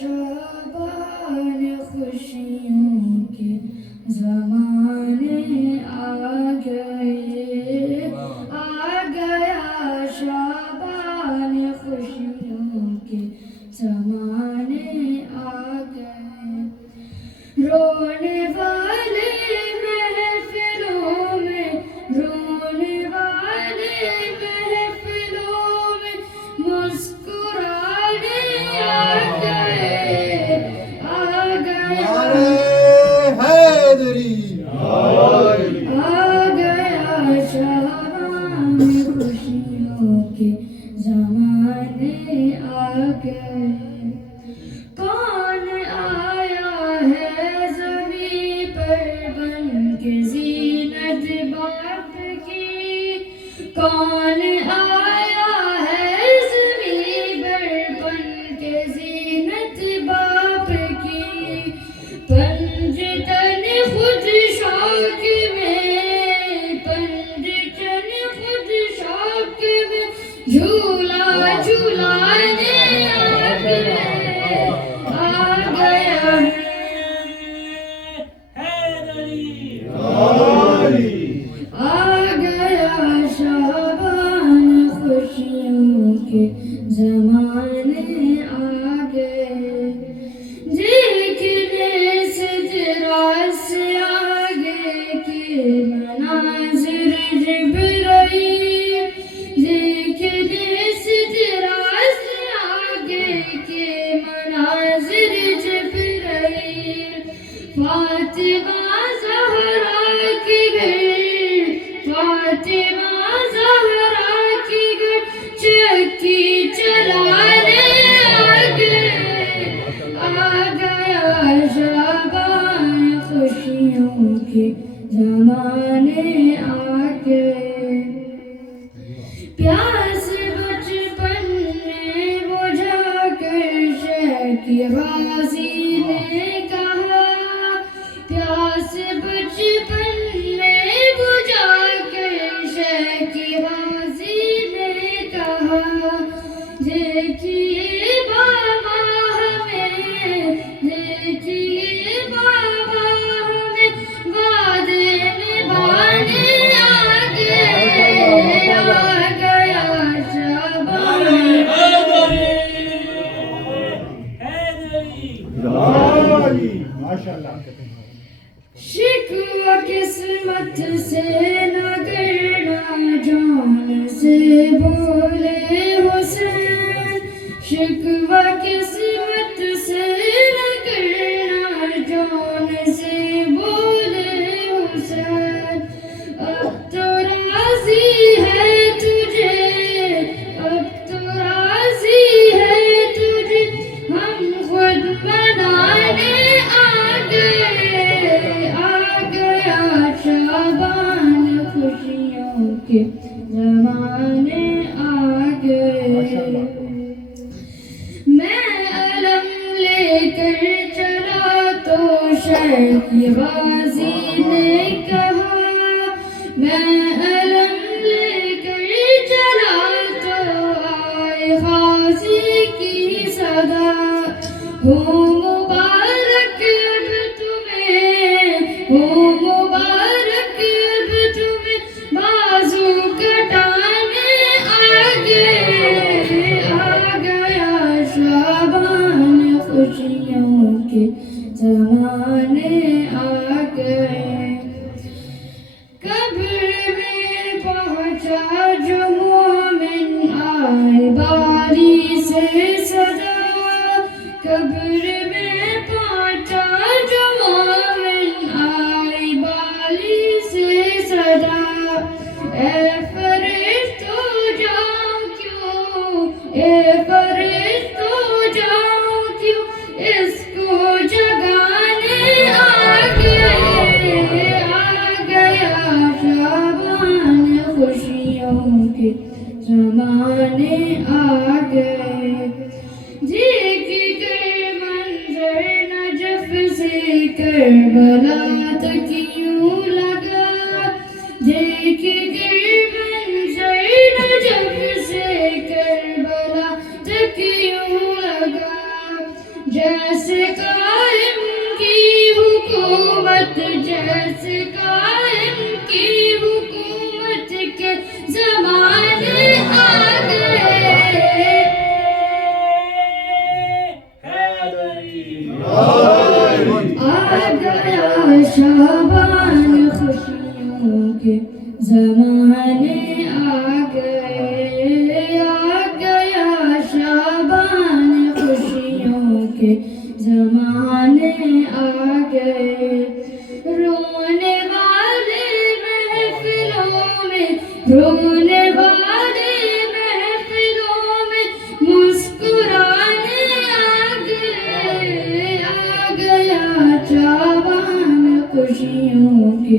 شابان خوشیوں کے زمانے آ گئے، آ گیا شابان خوشیوں کے زمانے آ گئے، رونے والے محفلوں میں، رونے والے محفلوں میں مسکرانے آ گئے، آ گیا آ گیا شابان خوشیوں کے زمانے آ گئے، کون آیا ہے زمین پر بن کے زینت باپ کی، کون آیا ہے زمین پر بن کے زینت باپ کی، پنجتن خود شوق میں، پنجتن خود شوق میں جھولا جھولانے آ گئے، آ گیا آ گیا شابان خوشیوں کے زمانے آ گئے، دیکھنے سے دراز آگے کے مناظر جبرائیل، دیکھنے سے دراز آگے کے مناظر جبرائیل، فاطمہ زہرا کے گھر، فاطمہ زہرا کے گھر چکی چلانے آ گئے، آ گیا شابان خوشیوں کے زمانے آ گئے، پیاس بچپن میں بجھا کر شیخ غازی نے کہا، پیاس بچپن میں بجھا کر شیخ غازی نے کہا، دیکھیے بابا ہمیں، دیکھیے بابا ہمیں وعدے نبھانے آ گئے، آ گیا شابان شکوہ قسمت سے نہ کرنا جان سے بولے حسین، شکوہ قسمت سے نہ کرنا جان سے بولے حسین، اب تو راضی ہے تجھے، اب تو راضی ہے تجھے ہم خود منانے آ گئے، آ گیا شابان خوشیوں کے زمانے آ گئے، میں علم لے کر چلا تو شیخ غازی نے کہا، میں علم لے کر چلا تو آئے غازی کی صدا، ہو مبارک اب تمہیں، ہو مبارک اب تمہیں بازو کٹانے آ گئے، آ گیا شابان خوشیوں کے زمانے آ گئے، قبر میں پہنچا جو مومن آئے باری سے صدا، قبر میں پہنچا جو مومن آئے باری سے صدا، اے فرشتو جاؤ کیوں، اے فرشتو جاؤ کیوں اس کو جگانے آ گئے، آ گیا شابان خوشیوں کے زمانے آ گئے، دیکھ کر منظر نجف سے کربلا تک یوں لگا، دیکھ کر منظر نجف سے کربلا تک یوں لگا، جیسے قائم کی حکومت، جیسے قائم کی حکومت کے زمانے آ گئے، آ گیا شابان خوشیوں کے زمانے آ گئے، آ گیا شابان خوشیوں کے زمانے آ گئے۔ رونے والے محفلوں میں، رونے والے محفلوں میں مسکرانے آ گئے، آ گیا شابان خوشیوں کے